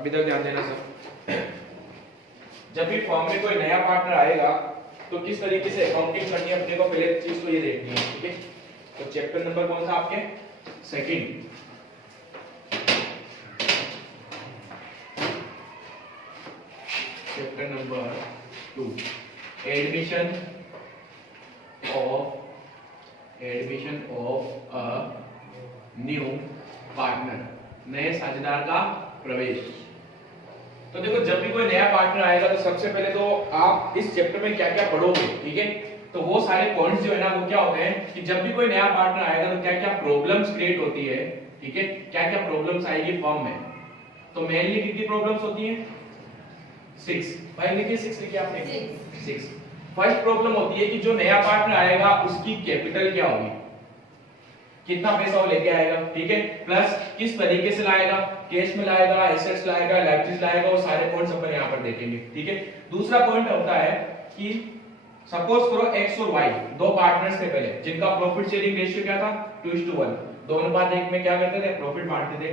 अभी तक ध्यान देना सर। जब भी फॉर्म में कोई नया पार्टनर आएगा तो किस तरीके से अकाउंटिंग करनी है अपने को, पहले चीज तो ये देखनी है, ठीक है। तो चैप्टर नंबर कौन सा आपके? Second. Chapter number 2, admission of a new partner, नए साझेदार का प्रवेश। तो देखो जब भी कोई नया पार्टनर आएगा तो सबसे पहले तो आप इस चैप्टर में क्या क्या पढ़ोगे, ठीक है। तो वो सारे पॉइंट्स जो है ना वो क्या होते हैं कि जब भी कोई नया पार्टनर आएगा तो क्या क्या प्रॉब्लम्स क्रिएट होती है, ठीक है, क्या क्या प्रॉब्लम्स आएगी फॉर्म में। तो मेनली कितनी प्रॉब्लम्स होती हैं? 6। भाई लिखिए 6, लिखिए आपने 6। फर्स्ट प्रॉब्लम होती है कि जो नया पार्टनर आएगा उसकी कैपिटल क्या होगी, कितना पैसा वो लेके आएगा, ठीक है, प्लस किस तरीके से लाएगा, कैश में लाएगा, एसेट्स लाएगा, लायबिलिटीज लाएगा, वो सारे पॉइंट्स अपन यहां पर देखेंगे, ठीक है। दूसरा पॉइंट होता है कि सपोज करो x और y दो पार्टनर्स थे पहले, जिनका प्रॉफिट शेयरिंग रेशियो क्या था? 2:1। 2:1 में क्या करते थे? प्रॉफिट बांटते थे।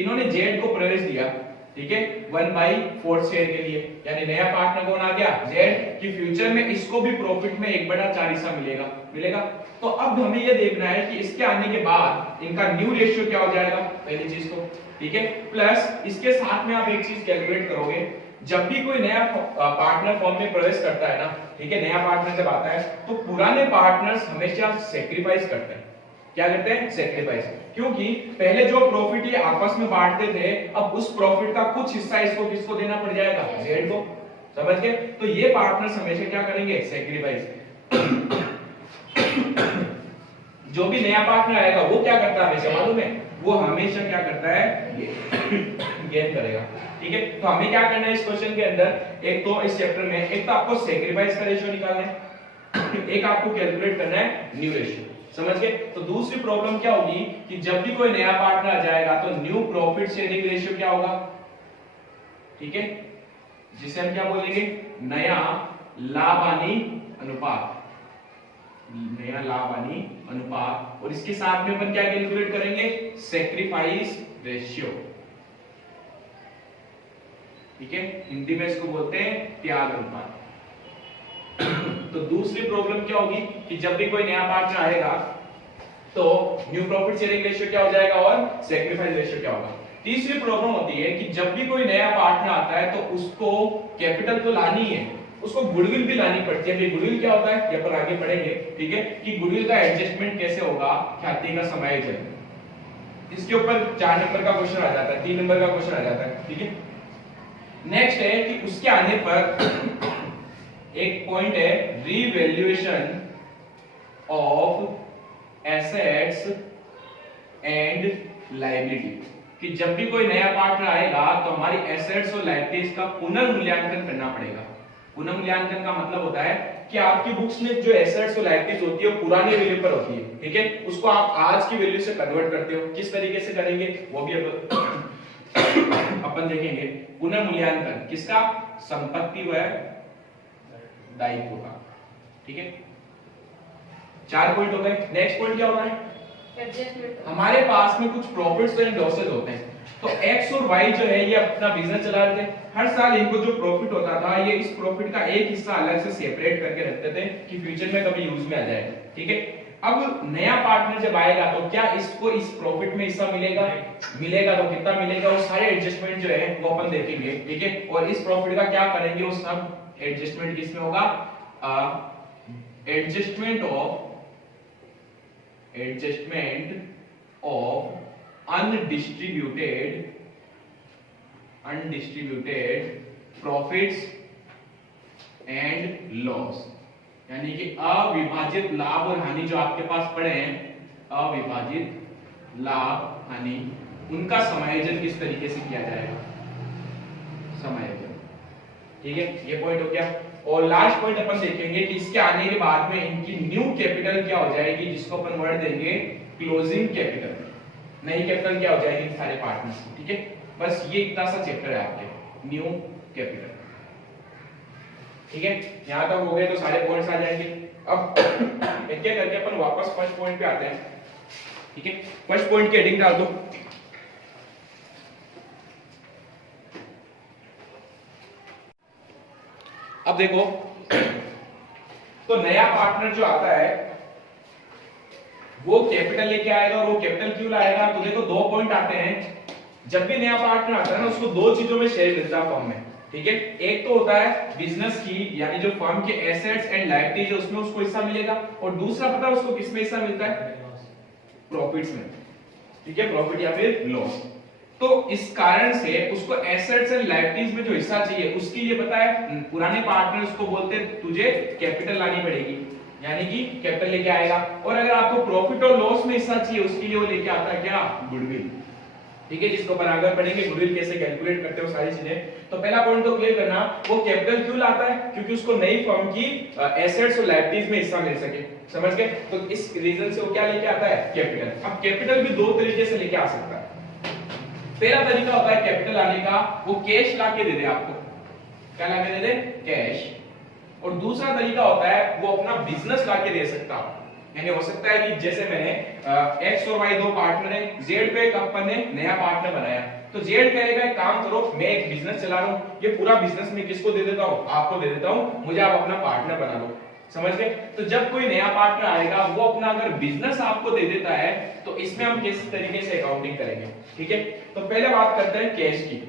इन्होंने z को प्रवेश दिया, ठीक है, 1/4 शेयर के लिए, यानी नया पार्टनर कौन आ गया? z, कि फ्यूचर में इसको भी प्रॉफिट में 1/4 हिस्सा मिलेगा। तो अब हमें यह देखना है कि इसके आने के बाद इनका न्यू रेशियो क्या हो जाएगा, पहली चीज तो, ठीक है। प्लस इसके साथ में आप एक चीज कैलकुलेट करोगे, जब भी कोई नया पार्टनर फॉर्म में प्रवेश करता है ना, ठीक है, नया पार्टनर जब आता है तो पुराने पार्टनर्स हमेशा सेक्रीफाइस करते हैं। क्या करते हैं? सेक्रीफाइस। क्योंकि पहले जो प्रॉफिट ये आपस में बांटते थे, अब उस प्रॉफिट का कुछ हिस्सा इसको किसको देना पड़ जाएगा? जेड को। समझ गए? तो ये पार्टनर्स हमेशा क्या करेंगे? सेक्रीफाइस। जो भी नया पार्टनर आएगा वो क्या करता है हमेशा, मालूम है? वो हमेशा क्या करता है? गेन करेगा, ठीक है। तो हमें क्या करना है इस क्वेश्चन के अंदर, एक तो इस चैप्टर में एक तो आपको सेक्रीफाइस का रेशियो निकालना है, एक आपको कैलकुलेट करना है न्यू रेशियो। समझ गए? तो दूसरी प्रॉब्लम क्या होगी कि जब भी कोई नया पार्टनर आ जाएगा तो न्यू प्रॉफिट शेयरिंग रेशियो क्या होगा, ठीक है, जिसे हम क्या बोलेंगे? नया लाभानी अनुपात। नया लाभानी अनुपात। और इसके साथ में अपन क्या कैलकुलेट करेंगे? सेक्रीफाइस रेशियो, ठीक है, हिंदी में इसको बोलते हैं त्याग अनुपात। तो दूसरी प्रॉब्लम क्या होगी कि जब भी कोई नया पार्टनर आएगा तो न्यू प्रॉफिट शेयरिंग रेशियो क्या हो जाएगा और सेक्रीफाइस रेशियो क्या होगा। तीसरी प्रॉब्लम होती है कि जब भी कोई नया पार्टनर आता है तो उसको कैपिटल तो लानी है, उसको गुडविल भी लानी पड़ती है। गुडविल क्या होता है ये पर आगे पढ़ेंगे, ठीक है, कि गुडविल का एडजस्टमेंट कैसे होगा, ख्याति का समायोजन। इसके ऊपर 4 नंबर का क्वेश्चन आ जाता है, 3 नंबर का क्वेश्चन आ जाता है, ठीक है। नेक्स्ट है कि उसके आने पर एक पॉइंट है revaluation of assets and liability, कि जब भी कोई नया पार्टनर आएगा तो हमारी एसेट्स और लायबिलिटीज का पुनर्मूल्यांकन करना पड़ेगा। पुनर्मूल्यांकन का मतलब होता है कि आपकी बुक्स में जो एसेट्स और लायबिलिटीज होती है वो पुराने वैल्यू पर होती है, ठीक है, उसको आप आज की वैल्यू से कन्वर्ट करते हो। किस तरीके से करेंगे वो भी अपन देखेंगे। पुनर्मूल्यांकन किसका? संपत्ति व दायित्व का, ठीक है। 4 पॉइंट हो गए। नेक्स्ट पॉइंट क्या होता है? हमारे पास में कुछ प्रॉफिट्स एंड लॉसेस होते हैं। तो x और y जो है ये अपना बिजनेस चला रहे थे, हर साल इनको जो प्रॉफिट होता था ये इस प्रॉफिट का एक हिस्सा अलग से सेपरेट करके रखते थे कि फ्यूचर में कभी यूज में आ जाए, ठीक है। अब नया पार्टनर जब आएगा तो क्या इसको इस प्रॉफिट में हिस्सा मिलेगा? मिलेगा तो कितना मिलेगा? वो सारे एडजस्टमेंट जो है वो अपन देखेंगे, ठीक है। और इस प्रॉफिट का क्या करेंगे? वो सब एडजस्टमेंट किसमें होगा? Adjustment of undistributed profits and loss, यानी कि अविभाजित लाभ और हानि जो आपके पास पड़े हैं, अविभाजित लाभ हानि, उनका समायोजन किस तरीके से किया जाएगा? समायोजन, ठीक है, ये पॉइंट हो गया। और लास्ट पॉइंट अपन देखेंगे कि इसके आने के बाद में इनकी न्यू कैपिटल क्या हो जाएगी, जिसको अपन वर्ड देंगे क्लोजिंग कैपिटल। नई कैपिटल क्या हो जाएगी सारे पार्टनर्स की, ठीक है। बस ये इतना सा चैप्टर है आपके, न्यू कैपिटल, ठीक है। यहां तक हो गए तो सारे पॉइंट्स आ जाएंगे। अब एक क्या करके अपन वापस फर्स्ट पॉइंट पे आते हैं, ठीक है। फर्स्ट पॉइंट की हेडिंग डाल दो, अब देखो तो नया पार्टनर जो आता है वो कैपिटल लेके आएगा और वो कैपिटल क्यों लाएगा? तो देखो दो पॉइंट आते हैं। जब भी नया पार्टनर आता है ना उसको दो चीजों में शेयर मिलता है फर्म में, ठीक है। एक तो होता है बिजनेस की यानी जो फर्म के एसेट्स एंड लायबिलिटीज है उसमें उसको हिस्सा मिलेगा, और दूसरा पता है उसको किसमें हिस्सा मिलता है? प्रॉफिट्स में, ठीक है, प्रॉफिट या फिर लॉस। तो इस कारण से उसको एसेट्स एंड लायबिलिटीज में जो हिस्सा चाहिए उसके लिए पता है पुराने पार्टनर्स को बोलते हैं तुझे कैपिटल लानी पड़ेगी, यानी कि कैपिटल लेके आएगा। और अगर आपको प्रॉफिट और लॉस में हिस्सा चाहिए उसके लिए वो लेके आता है क्या? गुडविल, ठीक है, जिसको अपन आगे पढ़ेंगे गुडविल कैसे कैलकुलेट करते हो सारी चीजें। तो पहला पॉइंट तो क्लियर करना, वो कैपिटल क्यों लाता है? क्योंकि उसको नई फर्म की एसेट्स और लायबिलिटीज में हिस्सा मिल सके, समझ गए? तो इस रीजन से वो क्या लेके आता है? कैपिटल। अब कैपिटल भी दो तरीके से लेके आ सकता है। पहला तरीका होता है कैपिटल लाने का, वो कैश लाके दे दे आपको, क्या लाके दे दे? कैश। और दूसरा तरीका होता है वो अपना बिजनेस लाके दे सकता है, यानी हो सकता है कि जैसे मैंने एक्स और वाई दो पार्टनर है, जेड पे एक अपन ने नया पार्टनर बनाया, तो जेड कहेगा एक काम करो मैं एक बिजनेस चला रहा हूं, ये पूरा बिजनेस मैं किसको दे देता हूं? आपको दे देता हूं, मुझे आप अपना पार्टनर बना लो, समझ गए? तो जब कोई नया पार्टनर आएगा वो अपना अगर बिजनेस आपको दे देता है तो इसमें हम किस तरीके से अकाउंटिंग करेंगे, ठीक है। तो पहले बात करते हैं कैश की।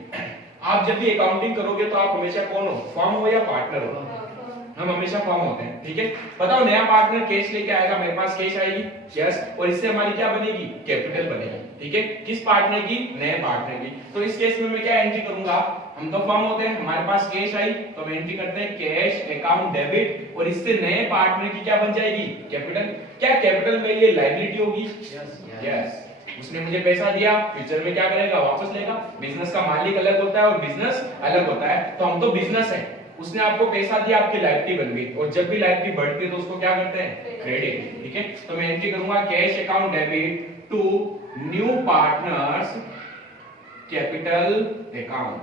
आप जब भी अकाउंटिंग करोगे तो आप हमेशा कौन हो? फर्म हो या पार्टनर हो? हम हमेशा फर्म होते हैं, ठीक है। बताओ नया पार्टनर कैश लेके आएगा, मेरे पास कैश आएगी, यस, और इससे हमारी क्या बनेगी? कैपिटल बनेगी, ठीक है। किस पार्टनर की? नए पार्टनर की। तो इस केस में मैं क्या एंट्री करूंगा? हम तो फर्म होते हैं, हमारे पास कैश आई तो हम एंट्री करते हैं कैश अकाउंट डेबिट, और इससे नए पार्टनर की क्या बन जाएगी? कैपिटल। क्या कैपिटल में ये लायबिलिटी होगी? यस, उसने मुझे पैसा दिया, फ्यूचर में क्या करेगा? वापस लेगा। बिजनेस का मालिक अलग होता है और बिजनेस अलग होता है, तो हम तो बिजनेस है, उसने आपको पैसा दिया, आपकी लायबिलिटी बन गई, और जब भी लायबिलिटी बढ़ती है तो उसको क्या करते हैं? क्रेडिट, ठीक है। तो मैं एंट्री करूंगा cash account debit to new partners capital account,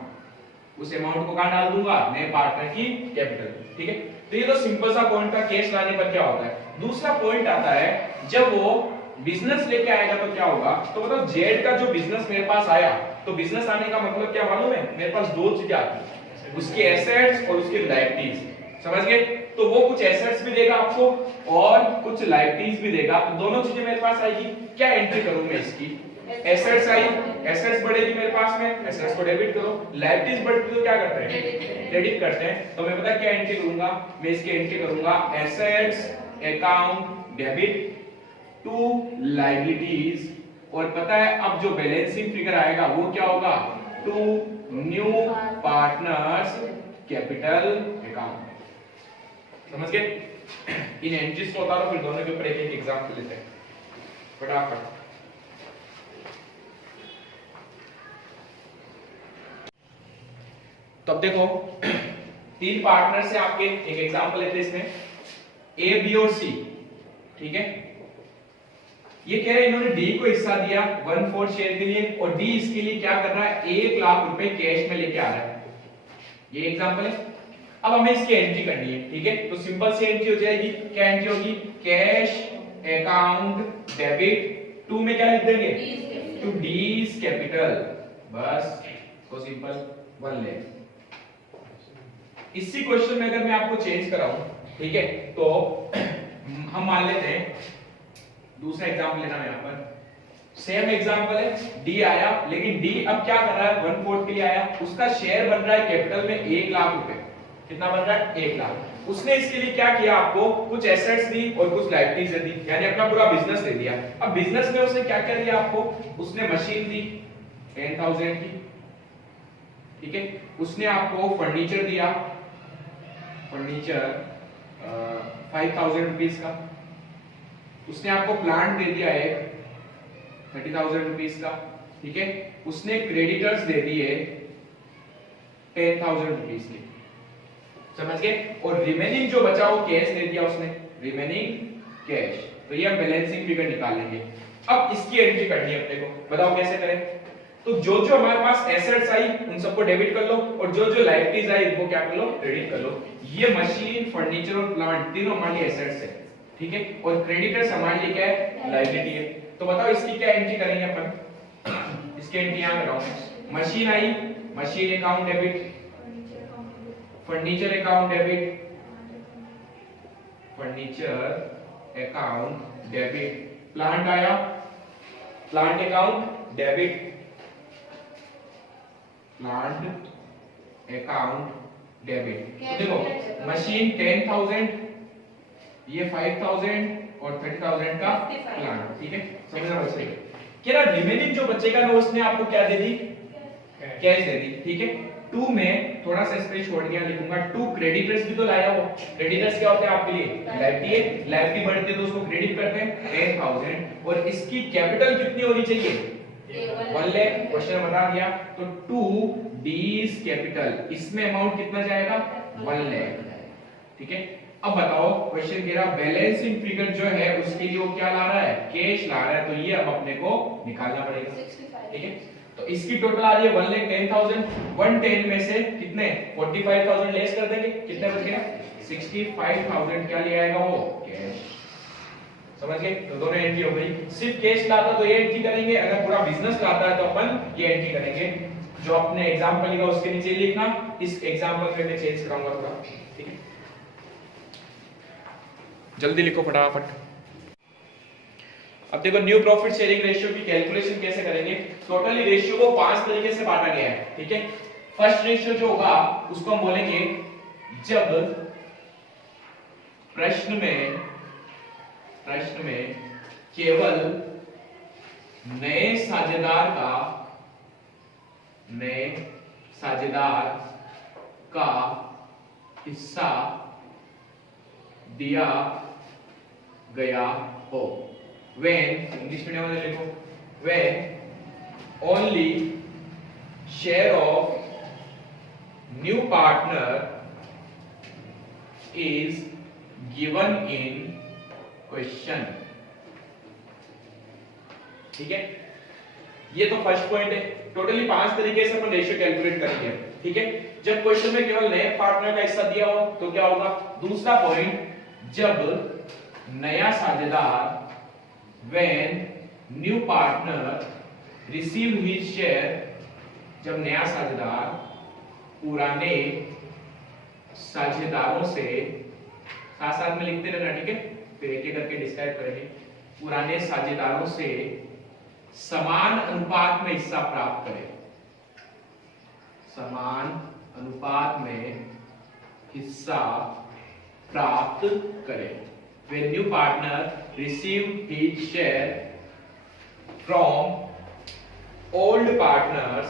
उस अमाउंट को कहां डाल दूंगा? नए पार्टनर की कैपिटल, ठीक है। तो ये तो सिंपल सा पॉइंट था कैश लाने पर क्या होता है। दूसरा पॉइंट आता है जब वो बिजनेस लेके आएगा तो क्या होगा? तो मतलब जेड का जो बिजनेस मेरे पास आया, तो बिजनेस आने का मतलब क्या मालूम है? मेरे पास दो चीजें आती है, उसके एसेट्स और उसके लायबिलिटीज, समझ गए? तो वो कुछ एसेट्स भी देगा आपको और कुछ लायबिलिटीज भी देगा, तो दोनों चीजें मेरे पास आएगी। क्या एंट्री करूं मैं इसकी? एसेट्स आई, एसेट्स बढ़ेगी मेरे पास में, एसेट्स को डेबिट करो, लायबिलिटीज बढ़ती तो क्या करते हैं? क्रेडिट करते हैं। तो मैं पता क्या एंट्री करूंगा? मैं इसकी एंट्री करूंगा assets account debit to liabilities, और पता है अब जो बैलेंसिंग फिगर आएगा वो क्या होगा? To new partners capital account, समझ गए? इन एंट्रीज को उतारो, फिर दोनों के ऊपर एक एक एग्जांपल लेते हैं फटाफट। तो अब देखो तीन पार्टनर से आपके एक एग्जांपल लेते हैं इसमें, ए बी और सी, ठीक है। ये कह रहे हैं इन्होंने डी को हिस्सा दिया 1/4 शेयर के लिए, और डी इसके लिए क्या कर रहा है? 1 लाख रुपए कैश में लेके आ रहा है। ये एग्जांपल है। अब हमें इसकी एंट्री करनी है, ठीक है। तो सिंपल सी एंट्री हो जाएगी। क्या एंट्री होगी? कैश अकाउंट डेबिट टू में क्या लिख देंगे? टू डीज कैपिटल, बस तो सिंपल 1 लाख। इसी क्वेश्चन में अगर मैं आपको चेंज कराऊं, ठीक है, तो हम मान लेते हैं दूसरा एग्जांपल लेना है, यहां पर सेम एग्जांपल है, डी आया, लेकिन डी अब क्या कर रहा है? 1/4 के लिए आया, उसका शेयर बन रहा है कैपिटल में 1 लाख रुपए। कितना बन रहा है? 1 लाख। उसने इसके लिए क्या किया? आपको कुछ एसेट्स दी और कुछ लायबिलिटीज दी, यानी अपना पूरा बिजनेस दे दिया। अब बिजनेस में उसने क्या क्या दिया आपको? उसने मशीन दी 10,000 की, ठीक है। उसने आपको फर्नीचर दिया, फर्नीचर 5,000 रुपीज का। उसने आपको प्लांट दे दिया है 30,000 रुपीज का, ठीक है। उसने क्रेडिटर्स दे दिए 10,000 रुपीज के, समझ गए? और रिमेनिंग जो बचा वो कैश दे दिया उसने, रिमेनिंग कैश। तो ये हम बैलेंसिंग फिगर निकाल लेंगे। अब इसकी एंट्री करनी है अपने को, बताओ कैसे करें? तो जो जो हमारे पास एसेट्स आई उन सबको डेबिट कर लो, और जो जो लायबिलिटीज आई वो क्या कर लो? क्रेडिट कर लो। ये मशीन, फर्नीचर और प्लांट तीनों हमारे लिए एसेट्स है, ठीक है, और क्रेडिटर्स हमारे लिए क्या है? लायबिलिटी है। तो बताओ इसकी क्या एंट्री करेंगे अपन? इसकी एंट्री यहां कराओ। मशीन आई, machine account debit, furniture account debit, furniture account debit. Plant आया, plant account debit, plant account debit. तो देखो मशीन 10,000, ये 5,000 और 30,000 का प्लांट, ठीक है, समझना बच्चे। क्या रिमेनिंग जो बचेगा ना उसने आपको क्या दे दी, कैश दे दी, ठीक है। 2 में थोड़ा सा स्पेस छोड़ के लिखूंगा 2 क्रेडिटर्स भी तो लाया हो। क्रेडिटर्स क्या होते हैं आपके लिए, लायबिलिटी है, लायबिलिटी बढ़ती है तो उसको क्रेडिट करते हैं 10,000 और इसकी कैपिटल कितनी होनी चाहिए 1 लाख, क्वेश्चन बता दिया। तो 2 डीज कैपिटल, इसमें अमाउंट कितना जाएगा 1 लाख, ठीक है। अब बताओ क्वेश्चन कह रहा बैलेंसिंग फिगर जो है उसके लिए वो क्या ला रहा है, कैश ला रहा है, तो ये अब अपने को निकालना पड़ेगा, ठीक है। तो इसकी टोटल आ रही है 1,10,000, 110 में से कितने 45,000 लेस कर देंगे, कितने बच गया 65,000, क्या ले आएगा वो कैश, समझ गए। तो दोनों एंट्री हो गई। सिर्फ कैश लाता तो ये एंट्री करेंगे, अगर पूरा बिजनेस लाता है तो अपन ये एंट्री करेंगे। जो आपने एग्जांपल लिखा उसके नीचे लिखना, इस एग्जांपल में मैं चेंज कराऊंगा थोड़ा, ठीक है। जल्दी लिखो फटाफट। अब देखो न्यू प्रॉफिट शेयरिंग रेशियो की कैलकुलेशन कैसे करेंगे। टोटली रेशियो को 5 तरीके से बांटा गया है, ठीक है। फर्स्ट रेशियो जो होगा उसको हम बोलेंगे जब प्रश्न में केवल नए साझेदार का हिस्सा दिया गया हो। When, इंग्लिश मीडियम में लिखो, when only share of new partner is given in question, ठीक है। ये तो फर्स्ट पॉइंट है। टोटली 5 तरीके से अपन रेशियो कैलकुलेट करेंगे, ठीक है। जब क्वेश्चन में केवल नए पार्टनर का हिस्सा दिया हो तो क्या होगा। दूसरा पॉइंट, जब नया साझेदार when new partner receive his share, जब नया साझेदार पुराने साझेदारों से, साथ साथ में लिखते रहना, ठीक है, फिर एक एक करके डिस्क्राइब करेंगे। पुराने साझेदारों से समान अनुपात में हिस्सा प्राप्त करे, समान अनुपात में हिस्सा प्राप्त करे। When new partner receive his share from old partners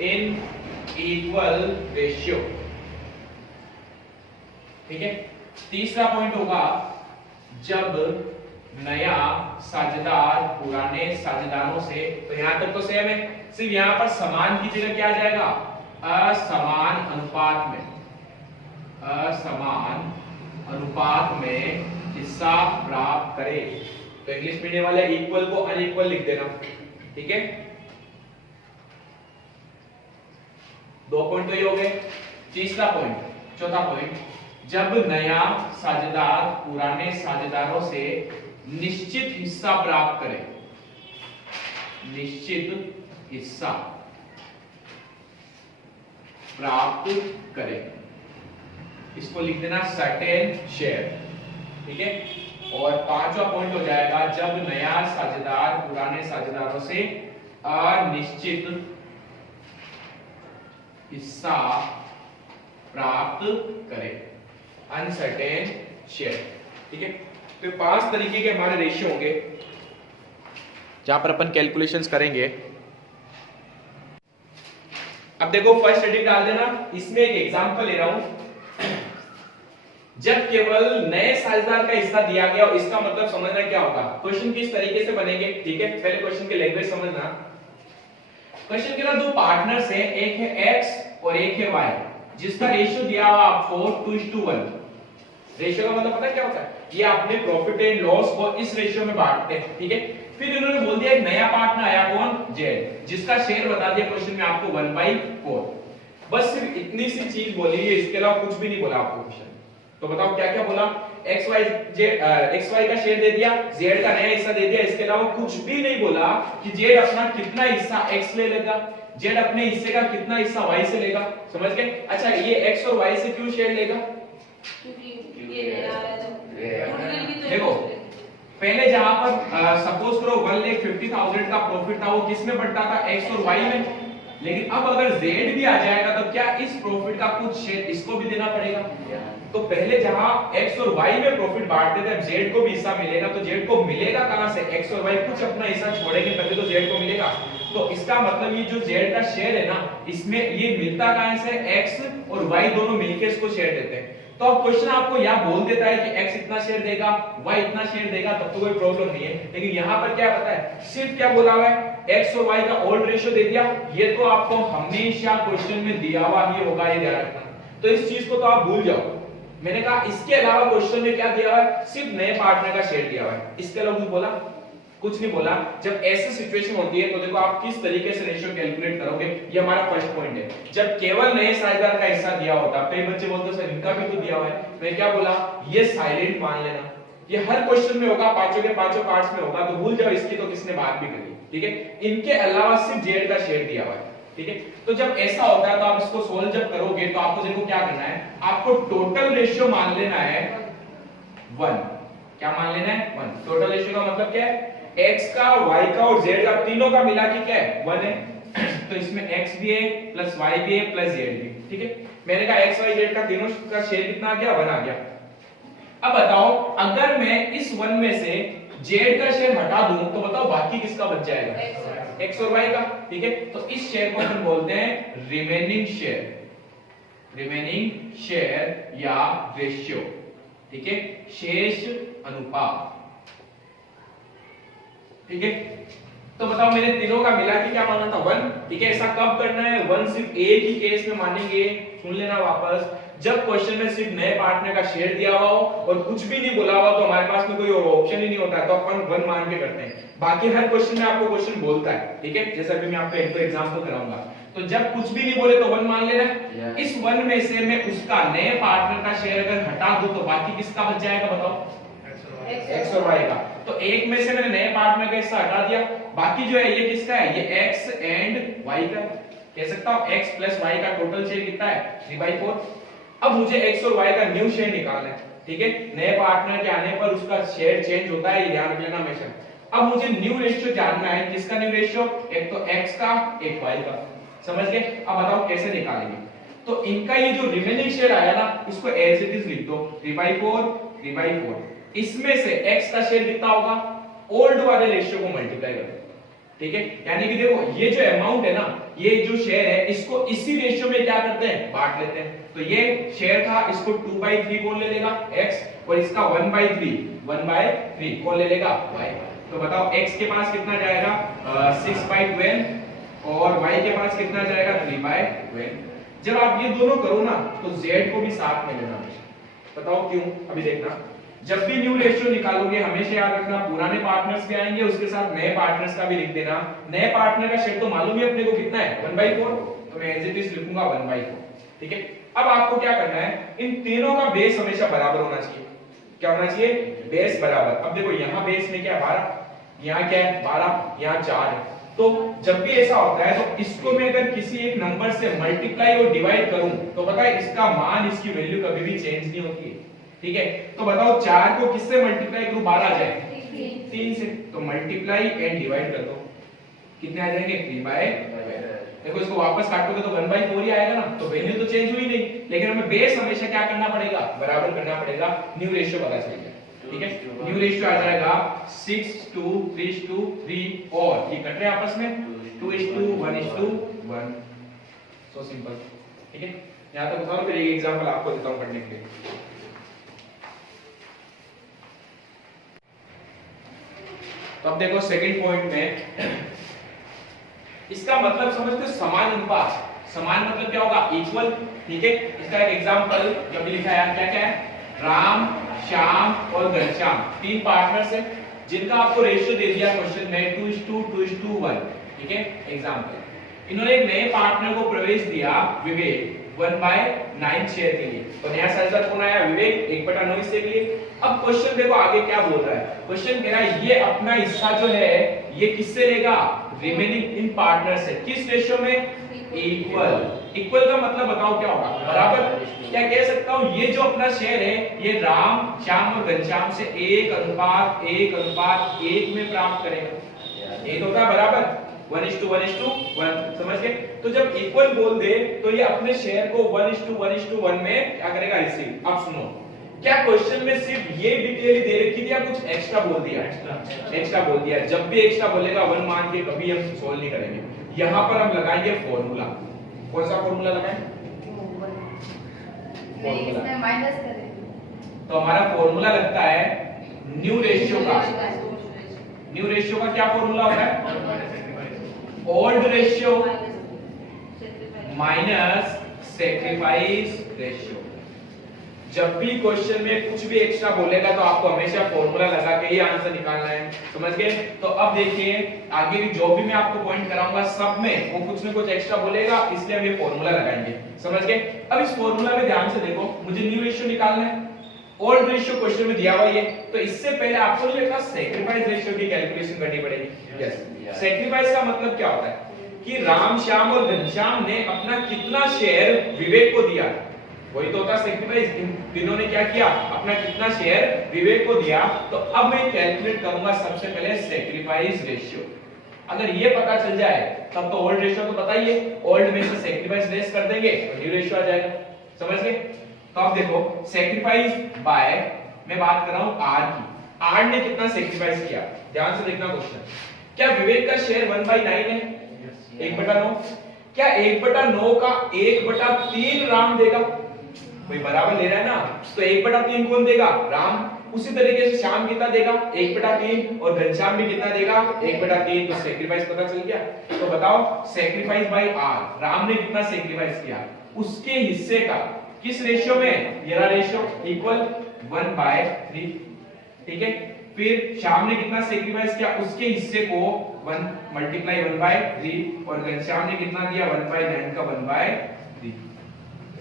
in equal ratio, ठीक है। तीसरा पॉइंट होगा जब नया साझेदार पुराने साझेदारों से, तो यहां तक तो सेम है, सिर्फ यहां पर समान की जगह क्या आ जाएगा असमान अनुपात में, असमान अनुपात में हिस्सा प्राप्त करे। तो इंग्लिश मीडियम वाले इक्वल को अनइक्वल लिख देना, ठीक है। 2 पॉइंट तो ये हो गए। तीसरा पॉइंट, चौथा पॉइंट, जब नया साझेदार पुराने साझेदारों से निश्चित हिस्सा प्राप्त करे, निश्चित हिस्सा प्राप्त करे, इसको लिख देना सर्टेन शेयर, ठीक है। और 5वां पॉइंट हो जाएगा जब नया साझेदार पुराने साझेदारों से अनिश्चित हिस्सा प्राप्त करे, अनसर्टेन शेयर, ठीक है। तो 5 तरीके के हमारे रेशियो होंगे जहां पर अपन कैलकुलेशंस करेंगे। अब देखो फर्स्ट हेडिंग डाल देना, इसमें एक एग्जांपल ले रहा हूं। जब केवल नए साझेदार का हिस्सा दिया गया, और इसका मतलब समझना क्या होगा, क्वेश्चन किस तरीके से बनेंगे, ठीक है। पहले क्वेश्चन के लैंग्वेज समझना। क्वेश्चन के अंदर 2 पार्टनर्स हैं, एक है x और एक है y, जिसका रेशियो दिया हुआ आपको 2:1। रेशियो का मतलब पता क्या होता है, ये अपने प्रॉफिट एंड लॉस को इस रेशियो में बांटते हैं, ठीक है। फिर इन्होंने बोल दिया एक नया पार्टनर आया, कौन z, जिसका शेयर बता दिया क्वेश्चन में आपको 1/4। बस सिर्फ इतनी सी चीज बोली है, इसके अलावा कुछ भी नहीं बोला आपको क्वेश्चन। तो बताओ क्या क्या बोला, xy का शेयर दे दिया, z का नया हिस्सा दे दिया, इसके अलावा कुछ भी नहीं बोला कि z अपना कितना हिस्सा x ले लेगा, जेड अपने हिस्से का कितना हिस्सा वाई से लेगा, समझ गए। अच्छा ये एक्स और वाई से क्यों शेयर लेगा, क्योंकि ये नया है तो देखो पहले जहां पर सपोज करो 1,50,000 का प्रॉफिट था वो किस में बढ़ता था, एक्स और वाई में, लेकिन अब अगर जेड भी आ जाएगा तो क्या इस प्रॉफिट का कुछ शेयर इसको भी देना पड़ेगा। तो पहले जहां एक्स और वाई में प्रॉफिट बांटते थे, जेड को भी हिस्सा मिलेगा, तो जेड को मिलेगा कहां से, एक्स और वाई कुछ अपना हिस्सा छोड़ेंगे तभी तो जेड को मिलेगा। तो इसका मतलब ये जो जेड का शेयर है ना, इसमें ये मिलता कहां से, एक्स और वाई दोनों मिलकर इसको शेयर देते हैं। तो अब क्वेश्चन आपको यहाँ बोल देता है कि x इतना शेयर देगा, y इतना शेयर देगा, तब तो कोई प्रॉब्लम नहीं है। लेकिन यहाँ पर क्या पता है, सिर्फ क्या बोला हुआ है, x और y का ओल्ड रेशियो दे दिया, ये तो आपको हमेशा क्वेश्चन में दिया हुआ ही होगा, ये ध्यान रखना। तो इस चीज को तो आप भूल जाओ। मैंने कहा इसके अलावा क्वेश्चन में क्या दिया हुआ है, सिर्फ नए पार्टनर का शेयर दिया हुआ है, इसके अलावा कुछ बोला, कुछ नहीं बोला। जब ऐसी सिचुएशन होती है तो देखो आप किस तरीके से रेशियो कैलकुलेट करोगे, ये हमारा फर्स्ट पॉइंट है। जब केवल नए साझेदार का हिस्सा दिया होता, कई बच्चे बोलते सर इनका भी तो दिया हुआ है, मैं क्या बोला, ये साइलेंट मान लेना, ये हर क्वेश्चन में होगा, पांचों के पांचों पार्ट्स में होगा, तो भूल जाओ इसकी तो किसने बात भी करी, ठीक है। इनके अलावा सिर्फ जेड का शेयर दिया हुआ है, ठीक है। तो जब ऐसा होता है तो आप इसको सोल्व जब करोगे तो आपको देखो क्या करना है, आपको टोटल रेशियो मान लेना है 1। क्या मान लेना है, 1। टोटल रेशियो का मतलब क्या है, x का, y का और z का तीनों का मिला के क्या है, 1 है। तो इसमें x भी है प्लस y भी है प्लस z भी, ठीक है। मैंने कहा x y z का तीनों का शेयर कितना आ गया, 1 आ गया। अब बताओ अगर मैं इस 1 में से z का शेयर हटा दूं तो बताओ बाकी किसका बच जाएगा, x और y का, ठीक है। तो इस शेयर को हम बोलते हैं रिमेनिंग शेयर, रिमेनिंग शेयर या रेशियो, ठीक है, शेष अनुपात, ठीक है। तो बताओ मैंने तीनों का मिला के क्या माना था, 1, ठीक है। ऐसा कब करना है, 1 सिर्फ एक ही केस में मानेंगे, सुन लेना वापस, जब क्वेश्चन में सिर्फ नए पार्टनर का शेयर दिया हुआ हो और कुछ भी नहीं बोला हुआ, तो हमारे पास में कोई और ऑप्शन ही नहीं होता, तो अपन 1 मान के करते हैं। बाकी हर क्वेश्चन में आपको क्वेश्चन बोलता है, ठीक है, जैसा कि मैं आपको एक दो एग्जांपल कराऊंगा। तो जब कुछ भी नहीं बोले तो 1 मान लेना। इस 1 में से मैं उसका नए पार्टनर का शेयर अगर हटा दूं तो बाकी किसका बच जाएगा, बताओ, x और y का। तो एक में से मैंने नए पार्टनर का हिस्सा हटा दिया, बाकी जो है ये किसका है, ये x एंड y का, कह सकता हूं x प्लस y का टोटल शेयर कितना है, 3/4। अब मुझे x और y का न्यू शेयर निकालना है, ठीक है। नए पार्टनर के आने पर उसका शेयर चेंज होता है, ये ध्यान रख लेना हमेशा। अब मुझे न्यू रेशियो जानना है, किसका न्यू रेशियो, एक तो x का एक y का, समझ गए। अब बताओ कैसे निकालेंगे। तो इनका ये जो रिमेनिंग शेयर आया ना, इसको एज इट इज लिख दो, 3/4। इसमें से x का शेयर कितना होगा, ओल्ड वाले रेशियो को मल्टीप्लाई कर दो, ठीक है। यानी कि देखो ये जो अमाउंट है ना, ये जो शेयर है, इसको इसी रेशियो में क्या करते हैं, बांट लेते हैं। तो ये शेयर था, इसको 2/3 कौन ले लेगा, x, और इसका 1/3 कौन ले लेगा, y। तो बताओ x के पास कितना जाएगा, 6/12, और y के पास कितना जाएगा, 3/12। जब आप ये दोनों करो ना तो z को भी साथ में लेना, बताओ क्यों, अभी देखना। जब भी न्यू रेशियो निकालोगे हमेशा याद रखना पुराने पार्टनर्स भी आएंगे, उसके साथ नए पार्टनर्स का भी लिख देना। नए पार्टनर का शेयर तो मालूम है अपने को कितना है, 1/4, तो मैं एज इट इज लिखूंगा 1/4, ठीक है। अब आपको क्या करना है, इन तीनों का बेस हमेशा बराबर होना चाहिए। क्या होना चाहिए, बेस बराबर। अब देखो यहाँ बेस में क्या है, 12, यहाँ क्या है, 12, यहाँ 4 है। तो जब भी ऐसा होता है तो इसको मैं अगर किसी एक नंबर से मल्टीप्लाई और डिवाइड करूं तो पता है इसका मान, इसकी वैल्यू कभी भी चेंज नहीं होती है, ठीक है। तो बताओ 4 को किससे मल्टीप्लाई करूं, 12 आ जाए, 3 से, तो मल्टीप्लाई एंड डिवाइड कर दो, कितने आ जाएंगे, 3/12। देखो इसको वापस काटोगे तो 1/4 ही आएगा ना, तो वैल्यू तो चेंज हुई नहीं, लेकिन हमें बेस हमेशा क्या करना पड़ेगा, बराबर करना पड़ेगा। न्यू रेशियो पता चलेगा, ठीक है। न्यू रेशियो आ जाएगा 6:3:3, और ये कट रहे हैं आपस में, 2:1:1, सो सिंपल, ठीक है। यहां तक बताओ, फिर एक एग्जांपल आपको देता हूं करने के लिए। तो अब देखो सेकंड पॉइंट में इसका मतलब समझते हो, समान अनुपात। समान मतलब क्या होगा, इक्वल, ठीक है। इसका एक एग्जांपल जो भी लिखा है, क्या क्या है, राम, श्याम और घनश्याम 3 पार्टनर्स हैं जिनका आपको रेशियो दे दिया क्वेश्चन में 2:2:1, ठीक है। एग्जांपल, इन्होंने एक नए पार्टनर को प्रवेश दिया, विवेक, 1/9 शेयर के लिए। तो नया साझेदार कौन आया, विवेक, 1/9 शेयर के लिए। अब क्वेश्चन देखो आगे क्या बोल रहा है, क्वेश्चन कह रहा है ये अपना हिस्सा जो है ये किससे लेगा, रिमेनिंग इन पार्टनर्स है किस रेशियो में? इक्वल। इक्वल का मतलब बताओ क्या होगा? बराबर। क्या कह सकता हूं ये जो अपना शेयर है ये राम श्याम और घनश्याम से 1:1:1 में प्राप्त करेगा। ये तो होता है बराबर 1:1:1 समझ गए? तो जब इक्वल बोल दे तो ये अपने शेयर को 1:1:1 में क्या करेगा? रिसीव। अब सुनो क्या क्वेश्चन में सिर्फ ये डिटेल ही दे रखी थी या कुछ एक्स्ट्रा बोल दिया? एक्स्ट्रा बोल दिया। जब भी एक्स्ट्रा बोलेगा 1 मान के कभी हम सोल्व नहीं करेंगे। यहां पर हम लगाएंगे फॉर्मूला। कौन सा फॉर्मूला लगाएं? इसमें माइनस करें तो हमारा फॉर्मूला लगता है न्यू रेशियो का। न्यू रेशियो का क्या फॉर्मूला होता है? Old ratio minus sacrifice ratio. जब भी क्वेश्चन में कुछ भी एक्स्ट्रा बोलेगा तो आपको हमेशा फॉर्मूला लगा के ही आंसर निकालना है। समझ गए? तो अब देखिए आगे भी जो भी मैं आपको पॉइंट कराऊंगा सब में वो कुछ ना कुछ एक्स्ट्रा बोलेगा इसलिए हम ये फॉर्मूला लगाएंगे। समझ गए? अब इस फॉर्मूला में ध्यान से देखो मुझे न्यू रेशियो निकालना है। ओल्ड रेशियो क्वेश्चन में दिया हुआ है तो इससे पहले आपको नहीं लगता सैक्रिफाइस रेशियो की कैलकुलेशन करनी पड़ेगी? यस। सैक्रिफाइस का मतलब क्या होता है कि राम श्याम और घनश्याम ने अपना कितना शेयर विवेक को दिया, वही तो होता है सैक्रिफाइस। इन तीनों ने क्या किया? अपना कितना शेयर विवेक को दिया। तो अब मैं कैलकुलेट करूंगा सबसे पहले सैक्रिफाइस रेशियो। अगर ये पता चल जाए तब तो ओल्ड रेशियो तो पता ही है, ओल्ड में से सैक्रिफाइस लेस कर देंगे तो न्यू रेशियो आ जाएगा। समझ गए? तो अब देखो सैक्रिफाइस बाय मैं बात कर रहा हूं आर की। आर ने कितना सैक्रिफाइस किया? ध्यान से देखना क्वेश्चन। क्या विवेक का शेयर 1/9 है? 1/9। क्या 1/9 का 1/3 राम देगा? कोई बराबर ले रहा है ना, तो 1/3 कौन देगा? राम। उसी तरीके से श्याम कितना देगा? 1/3 और घनश्याम भी कितना देगा? 1/3। तो सैक्रिफाइस पता चल गया। तो बताओ सैक्रिफाइस बाय आर, राम ने कितना सैक्रिफाइस किया उसके हिस्से का किस रेशियो में? ये रहा रेशियो इक्वल 1/3। ठीक है। फिर श्याम ने कितना सैक्रिफाइस किया उसके हिस्से को 1 × 1/3 और घनश्याम ने कितना दिया? 1/9 का 1/3।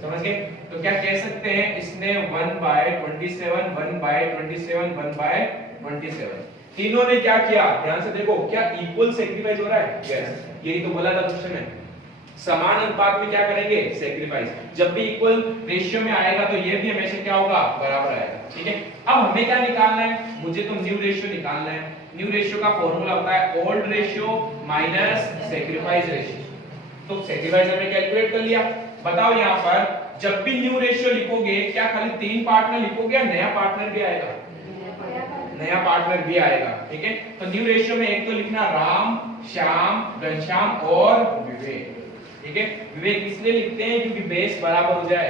समझ गए? तो क्या कह सकते हैं इसने 1/27 1/27 1/27 तीनों ने क्या किया? ध्यान से देखो क्या इक्वल सैक्रिफाइस हो रहा है? यस। यही तो बोला था क्वेश्चन में समान अनुपात में क्या करेंगे? सैक्रिफाइस। जब भी इक्वल रेशियो में आएगा तो ये भी हमेशा क्या होगा? बराबर आएगा। ठीक है। अब हमें क्या निकालना है? मुझे तो न्यू रेशियो निकालना है। न्यू रेशियो का फॉर्मूला होता है old ratio minus sacrifice ratio. तो सैक्रिफाइस हमने कैलकुलेट कर लिया। बताओ यहां पर जब भी न्यू रेशियो लिखोगे क्या खाली 3 पार्टनर लिखोगे या नया पार्टनर भी आएगा? नया पार्टनर भी आएगा। ठीक है। तो न्यू रेशियो में एक तो लिखना राम श्याम घनश्याम और विवेक। ठीक है। विवेक इसलिए लिखते हैं क्योंकि बेस बराबर हो जाए।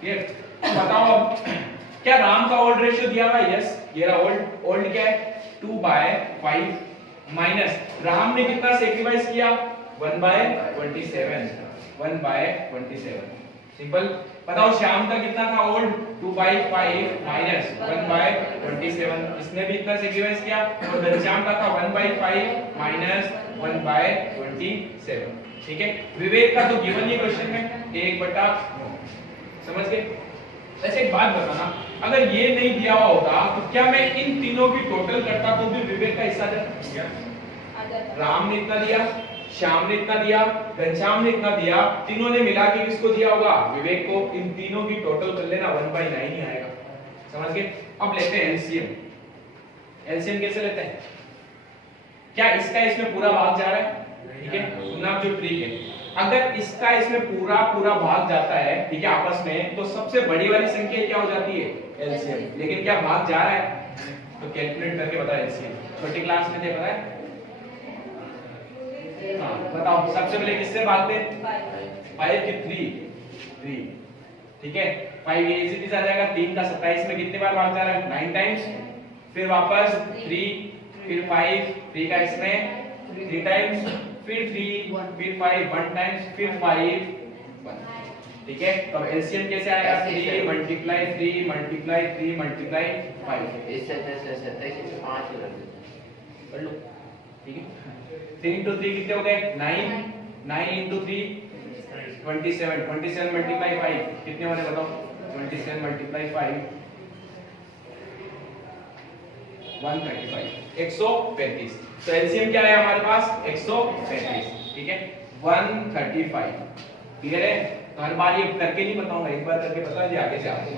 क्लियर? बताओ अब क्या राम का ओल्ड रेशियो दिया हुआ है? यस। ये रहा ओल्ड। ओल्ड क्या है? 2/5 माइनस राम ने कितना सैक्रिफाइस किया? 1/27 1/27। सिंपल। बताओ श्याम का कितना था ओल्ड? 2/5 माइनस 1/27। इसने भी इतना सैक्रिफाइस किया। और घनश्याम का था 1/5 माइनस 1/27। ठीक है। विवेक का तो गिवन ही क्वेश्चन में 1/9। समझ गए? ऐसे एक बात बताना अगर ये नहीं दिया हुआ होता तो क्या मैं इन तीनों की टोटल करता तो भी विवेक का हिस्सा जाता? राम ने इतना दिया, श्याम ने इतना दिया, घनश्याम ने इतना दिया, तीनों ने मिला के किसको दिया होगा? विवेक को। इन तीनों की टोटल कर लेना 1/9 ही आएगा। समझ गए? अब लेते हैं एलसीएम। एलसीएम कैसे लेते हैं? क्या इसका इसमें पूरा भाग जा रहा है? ठीक है। सुनना जो ट्रिक है अगर इसका इसमें पूरा भाग जाता है ठीक है आपस में तो सबसे बड़ी वाली संख्या क्या हो जाती है? एलसीएम। लेकिन क्या भाग जा रहा है? तो कैलकुलेट करके बताओ एलसीएम। छोटी क्लास में थे पता है? हाँ बताओ सबसे पहले किससे भागते हैं? 5 की 3। ठीक है। 5 ये इजी आ जाएगा। 3 का 27 में कितने बार भाग जा रहा है? 9 टाइम्स। फिर वापस 3 फिर 5 3 का इसमें 3 टाइम्स फिर 3 फिर 5 1 टाइम्स फिर 5 1। ठीक है। तो एलसीएम कैसे आएगा? 3 मल्टीप्लाई 3 मल्टीप्लाई 3 मल्टीप्लाई 5। इससे 5 कर लो। ठीक है। 3 into 3 कितने हो गए? 9 9 into 3 27 27 मल्टीप्लाई 5 कितने हो रहे बताओ? 27 मल्टीप्लाई 5 135 135। तो एलसीएम क्या है हमारे पास 135, ठीक है 135, क्लियर है। तो हर बार ये करके नहीं बताऊंगा, एक बार करके बता दिया, आगे से आपको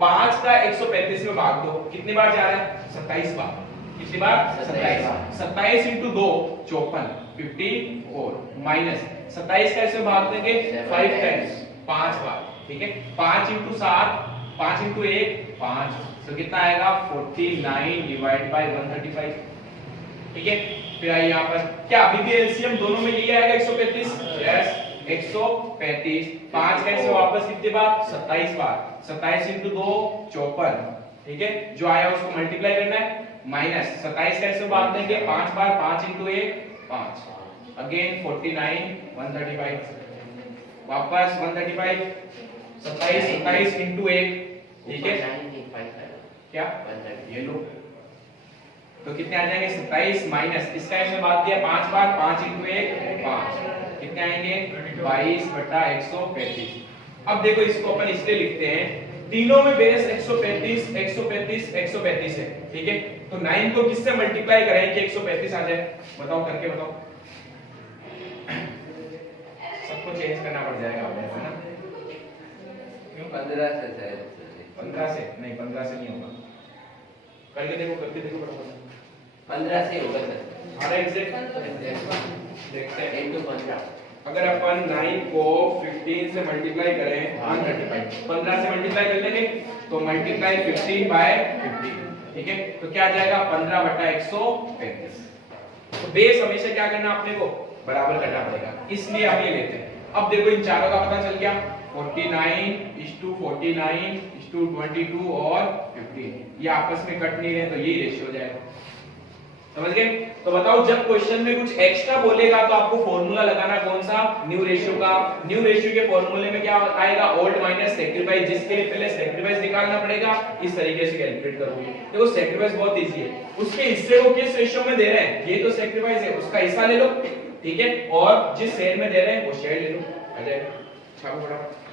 5 का 135 में भाग दो, कितने बार जा रहा है 27 बार, कितनी बार 27, 27 इंटू 2 54, 54 माइनस 27 का इसमें भाग देंगे 5 टाइम्स 5 बार, ठीक है 5 इंटू 7, 5 इंटू 1 5, तो कितना आएगा 49 डिवाइड बाय 135, ठीक है। फिर आइए यहाँ पर क्या अभी भी एलसीएम दोनों में यही आएगा 135, यस 135, 5 का इसमें वापस कितनी बार 27 बार, 27 इंटू 2 54, ठीक है जो आया उसको मल्टीप्लाई करना है, माइनस 27 का इसमें भाग देंगे 5 बार, 5 इंटू 1 5, अगेन 49 135, वापस 135, 27 इंटू 1, ठीक है क्या ये लो, तो कितने आ जाएंगे 27 माइनस इसका इसमें बात दिया 5 बार, 5 इंटू 1 5, कितने आएंगे 22 बटा 135। अब देखो इसको अपन इसलिए लिखते हैं, तीनों में बेस 135 135 135 है, ठीक है तो 9 को किससे मल्टीप्लाई करें कि 135 आ जाए, बताओ करके बताओ, सबको चेंज करना पड़ जाएगा है ना, क्यों 15 से 15 से नहीं, 15 से नहीं होगा, करके देखो 15 से होगा सर, हमारा एग्जैक्ट देखते हैं। इनटू 15, अगर अपन 9 को 15 से मल्टीप्लाई करें 135, 15 से मल्टीप्लाई कर लेंगे तो मल्टीप्लाई 15 बाय 50, ठीक है तो क्या आ जाएगा 15 बटा 135। तो बेस हमेशा क्या करना अपने को बराबर करना पड़ेगा, इसलिए हम ये लेते हैं। अब देखो इन चारों का पता चल गया 49:49:22 और 15, ये आपस में कट नहीं रहे तो यही रेशियो हो जाएगा, समझ गए। तो बताओ जब क्वेश्चन में कुछ एक्स्ट्रा बोलेगा तो आपको फॉर्मूला लगाना कौन सा, न्यू रेशियो का। न्यू रेशियो के फॉर्मूले में क्या आएगा ओल्ड माइनस सैक्रिफाइस, जिसके लिए पहले सैक्रिफाइस निकालना पड़ेगा, इस तरीके से कैलकुलेट करोगे। देखो सैक्रिफाइस बहुत इजी है, उसके हिस्से को किस रेशियो में दे रहे हैं, ये तो सैक्रिफाइस है उसका हिस्सा ले लो, ठीक है और जिस शेयर में दे रहे हैं वो शेयर ले लो, आ जाएगा। छापो फटाफट।